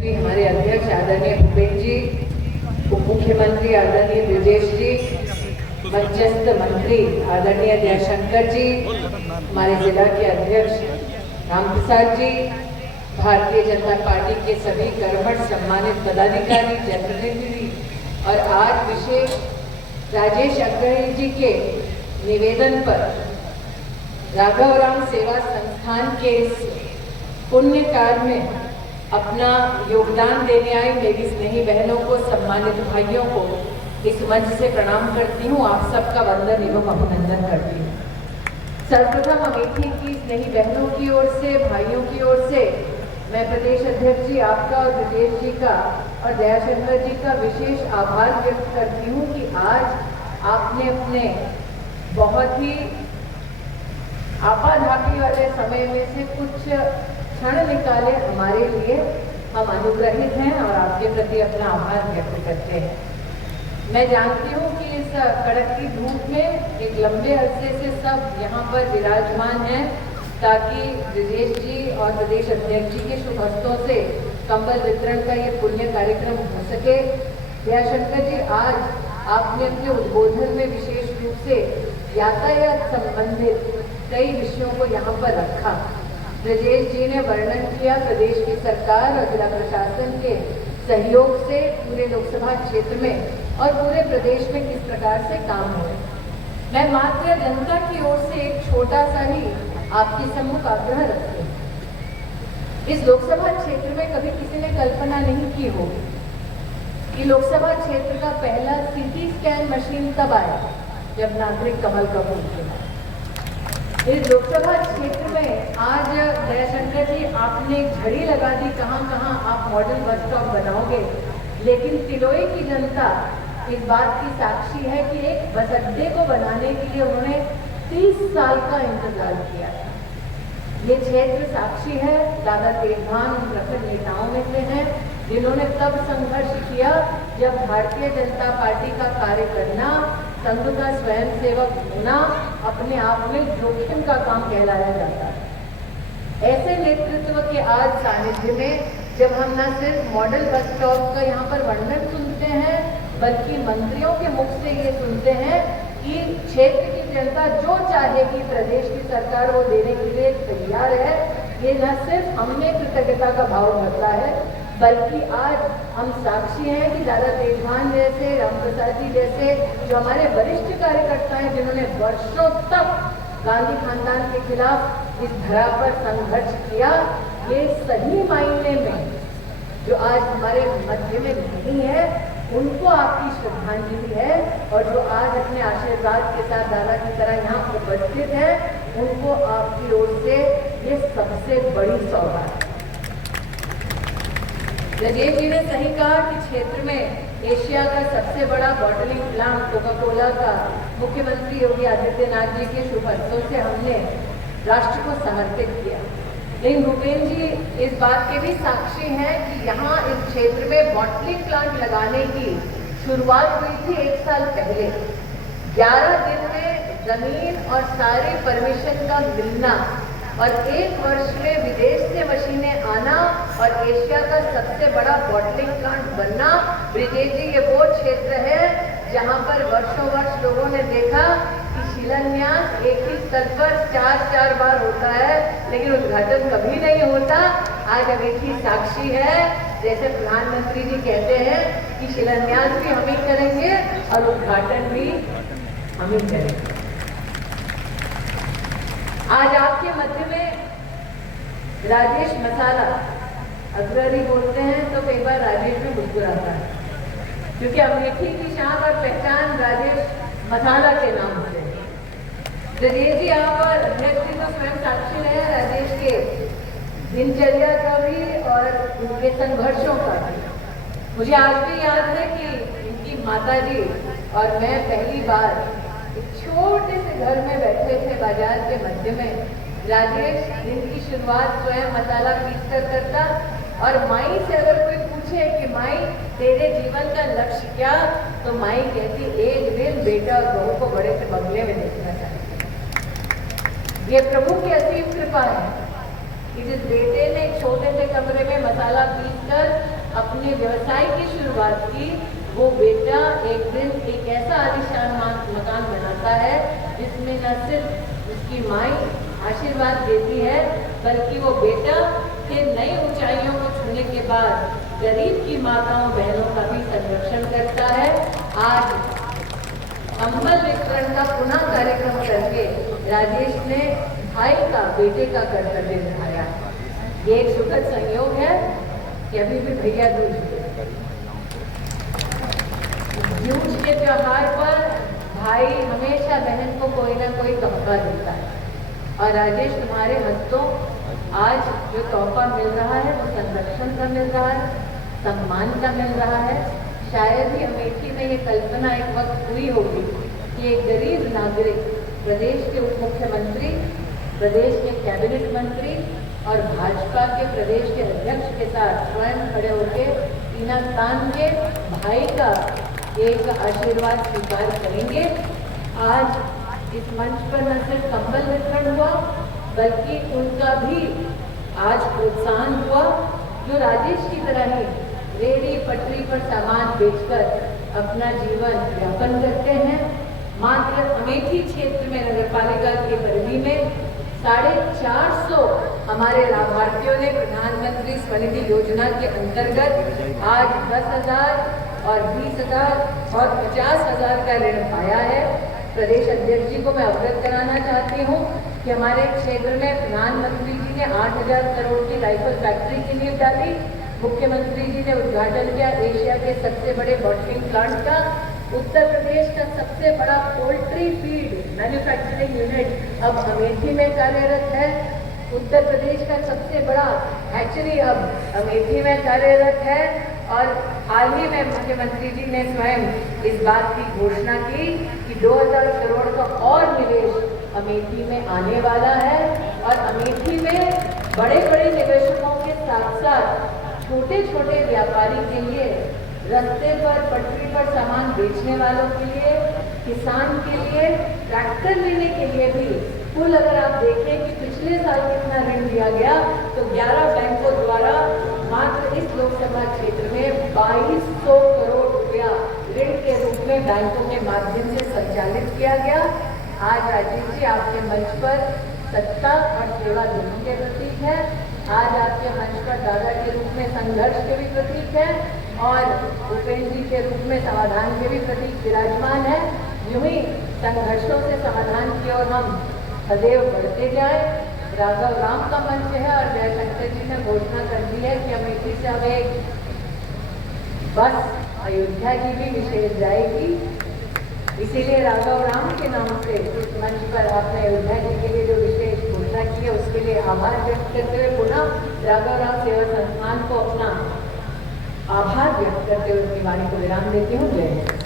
हमारे अध्यक्ष आदरणीय भूपेन्द्र जी, उप मुख्यमंत्री आदरणीय ब्रजेश जी, मंचस्थ मंत्री आदरणीय जयशंकर जी, हमारे जिला के अध्यक्ष रामप्रसाद जी, भारतीय जनता पार्टी के सभी कर्मठ सम्मानित पदाधिकारी, जनप्रतिनिधि और आज विशेष राजेश अग्रणी जी के निवेदन पर राघवराम सेवा संस्थान के इस पुण्य कार्य में अपना योगदान देने आई मेरी स्नेही बहनों को, सम्मानित भाइयों को इस मंच से प्रणाम करती हूँ। आप सबका वंदन एवं अभिनंदन करती हूँ। सर्वप्रथम अमेठी की स्नेही बहनों की ओर से, भाइयों की ओर से मैं प्रदेश अध्यक्ष जी आपका और ब्रजेश जी का और दयाशंकर जी का विशेष आभार व्यक्त करती हूँ कि आज आपने अपने बहुत ही आपाधापी वाले समय में से कुछ क्षण निकाले हमारे लिए। हम अनुग्रहित हैं और आपके प्रति अपना आभार व्यक्त करते हैं। मैं जानती हूँ कि इस कड़कती धूप में एक लंबे अरसे से सब यहाँ पर विराजमान हैं ताकि ब्रजेश जी और प्रदेश अध्यक्ष जी के शुभ हस्तों से कंबल वितरण का ये पुण्य कार्यक्रम हो सके। दयाशंकर जी, आज आपने अपने उद्बोधन में विशेष रूप से यातायात संबंधित कई विषयों को यहाँ पर रखा। ब्रजेश जी ने वर्णन किया प्रदेश की सरकार और जिला प्रशासन के सहयोग से पूरे लोकसभा क्षेत्र में और पूरे प्रदेश में किस प्रकार से काम हो रहे। मैं मात्र जनता की ओर से एक छोटा सा ही आपके सम्मुख आग्रह रखती हूँ। इस लोकसभा क्षेत्र में कभी किसी ने कल्पना नहीं की होगी कि लोकसभा क्षेत्र का पहला सीटी स्कैन मशीन तब आया जब नागरिक कमल कपूर थे। इस लोकसभा क्षेत्र में आज दयाशंकर जी आपने घड़ी लगा दी कहाँ कहाँ आप मॉडल बस स्टॉप बनाओगे, लेकिन तिलोई की जनता इस बात की साक्षी है कि एक बस अड्डे को बनाने के लिए उन्होंने 30 साल का इंतजार किया। ये क्षेत्र साक्षी है। दादा तेजभान उन प्रखर नेताओं में से हैं जिन्होंने तब संघर्ष किया जब भारतीय जनता पार्टी का कार्य करना, संघ का स्वयंसेवक होना अपने आप में जोखिम का काम कहलाया जाता है। ऐसे नेतृत्व के आज सानिध्य में जब हम न सिर्फ मॉडल बस स्टॉप का यहाँ पर वर्णन सुनते हैं बल्कि मंत्रियों के मुख से ये सुनते हैं कि क्षेत्र की जनता जो चाहेगी प्रदेश की सरकार वो देने के लिए तैयार है, ये न सिर्फ हमने कृतज्ञता का भाव भरता है बल्कि आज हम साक्षी हैं कि दादा तेजभान जैसे, रामप्रसाद जी जैसे जो हमारे वरिष्ठ कार्यकर्ता हैं जिन्होंने वर्षों तक गांधी खानदान के खिलाफ इस धरा पर संघर्ष किया, ये सही मायने में जो आज हमारे मध्य में नहीं है उनको आपकी श्रद्धांजलि है और जो आज अपने आशीर्वाद के साथ दादा की तरह यहाँ उपस्थित है उनको आपकी ओर से ये सबसे बड़ी सौगात। ब्रजेश जी ने सही कहा कि क्षेत्र में एशिया का सबसे बड़ा बॉटलिंग प्लांट कोका कोला का मुख्यमंत्री योगी आदित्यनाथ जी के शुभ हस्तों से हमने राष्ट्र को समर्पित किया। लेकिन भूपेन्द्र जी इस बात के भी साक्षी हैं कि यहाँ इस क्षेत्र में बॉटलिंग प्लांट लगाने की शुरुआत हुई थी 1 साल पहले। 11 दिन में जमीन और सारे परमिशन का मिलना और 1 वर्ष में विदेश से मशीनें आना और एशिया का सबसे बड़ा बॉटलिंग प्लांट बनना। ब्रजेश जी, ये वो क्षेत्र है जहाँ पर वर्षों वर्ष लोगों ने देखा कि शिलान्यास एक ही स्तर पर 4 बार होता है लेकिन उद्घाटन कभी नहीं होता। आज अमेठी साक्षी है, जैसे प्रधानमंत्री जी कहते हैं कि शिलान्यास भी हम ही करेंगे और उद्घाटन भी हम ही करेंगे। आज आपके मध्य में राजेश मसाला अग्रणी बोलते हैं तो कई बार राजेश में मुस्कुराता है क्योंकि अमेठी की शान और पहचान राजेश मसाला के नाम से। ब्रजेश जी आप और अध्यक्ष जी तो स्वयं साक्षी रहे राजेश के दिनचर्या का भी और उनके संघर्षों का भी। मुझे आज भी याद है कि इनकी माता जी और मैं पहली बार एक छोटे से घर में बैठे थे बाजार के मध्य में। राजेश दिन की शुरुआत स्वयं मसाला पीस कर करता और माई से अगर कोई पूछे कि माई तेरे जीवन का लक्ष्य क्या, तो माई कहती एक दिन बेटा और बहू को बड़े से बंगले में देखना चाहिए। ये प्रभु की असीम कृपा है कि जिस बेटे ने एक छोटे से कमरे में मसाला पीसकर अपने व्यवसाय की शुरुआत की, वो बेटा एक दिन एक ऐसा आलीशान मकान बनाता है जिसमें न सिर्फ उसकी माई आशीर्वाद देती है, बल्कि वो बेटा के नई ऊंचाइयों को छूने के बाद गरीब की माताओं बहनों का भी संरक्षण करता है। आज कंबल वितरण का पुनः कार्यक्रम करके राजेश ने भाई का बेटे का कर्तव्य निभाया है। ये एक सुखद संयोग है कि अभी भी भैया दूज के त्योहार पर भाई हमेशा बहन को कोई ना कोई तोहफा देता है, और राजेश तुम्हारे हस्तों आज जो तोहफा मिल रहा है वो संरक्षण का मिल रहा है, सम्मान का मिल रहा है। शायद ही अमेठी में ये कल्पना एक वक्त हुई होगी कि एक गरीब नागरिक प्रदेश के उप मुख्यमंत्री, प्रदेश के कैबिनेट मंत्री और भाजपा के प्रदेश के अध्यक्ष के साथ स्वयं खड़े होकर सीना तान के भाई का एक आशीर्वाद स्वीकार करेंगे। आज इस मंच पर न सिर्फ कंबल वितरण हुआ, बल्कि उनका भी आज प्रोत्साहन हुआ जो राजेश की तरह ही रेहड़ी पटरी पर सामान बेचकर अपना जीवन यापन करते हैं। मात्र अमेठी क्षेत्र में नगरपालिका की परिधि में 450 हमारे लाभार्थियों ने प्रधानमंत्री स्वनिधि योजना के अंतर्गत आज 10,000 और 20,000 और 50,000 का ऋण पाया है। प्रदेश अध्यक्ष जी को मैं अवगत कराना चाहती हूँ कि हमारे क्षेत्र में प्रधानमंत्री जी ने 8,000 करोड़ की राइफल फैक्ट्री की नींव डाली। मुख्यमंत्री जी ने उद्घाटन किया एशिया के सबसे बड़े बॉटलिंग प्लांट का। उत्तर प्रदेश का सबसे बड़ा पोल्ट्री फीड मैन्युफैक्चरिंग यूनिट अब अमेठी में कार्यरत है। उत्तर प्रदेश का सबसे बड़ा हैचरी अब अमेठी में कार्यरत है। और हाल ही में मुख्यमंत्री जी ने स्वयं इस बात की घोषणा की कि 2,000 करोड़ का और निवेश अमेठी में आने वाला है। और अमेठी में बड़े बड़े निवेशकों के साथ साथ छोटे छोटे व्यापारी के लिए, रास्ते पर पटरी पर सामान बेचने वालों के लिए, किसान के लिए, ट्रैक्टर लेने के लिए भी कुल अगर आप देखें कि पिछले साल कितना ऋण दिया गया तो 11 बैंकों द्वारा मात्र इस लोकसभा क्षेत्र में 2200 करोड़ रुपया ऋण के रूप में बैंकों के माध्यम से संचालित किया गया। आज राजेश जी आपके मंच पर सत्ता और सेवा दोनों के प्रतीक है। आज आपके मंच पर दादा के रूप में संघर्ष के भी प्रतीक है और उपेंद्र जी के रूप में समाधान के भी प्रतीक विराजमान है। यूं ही संघर्षों से समाधान की ओर हम सदैव बढ़ते जाए। राघव राम का मंच है और जयशंकर जी ने घोषणा कर दी है कि अमेठी से अब एक बस अयोध्या की भी विशेष जाएगी। इसीलिए राघव राम के नाम से इस मंच पर आपने अयोध्या जी के लिए जो विशेष घोषणा की है उसके लिए आभार व्यक्त करते हुए पुनः राघव राम सेवा संस्थान को अपना आभार व्यक्त करते हुए अपनी वाणी को विराम देती हूँ। जय हिंद।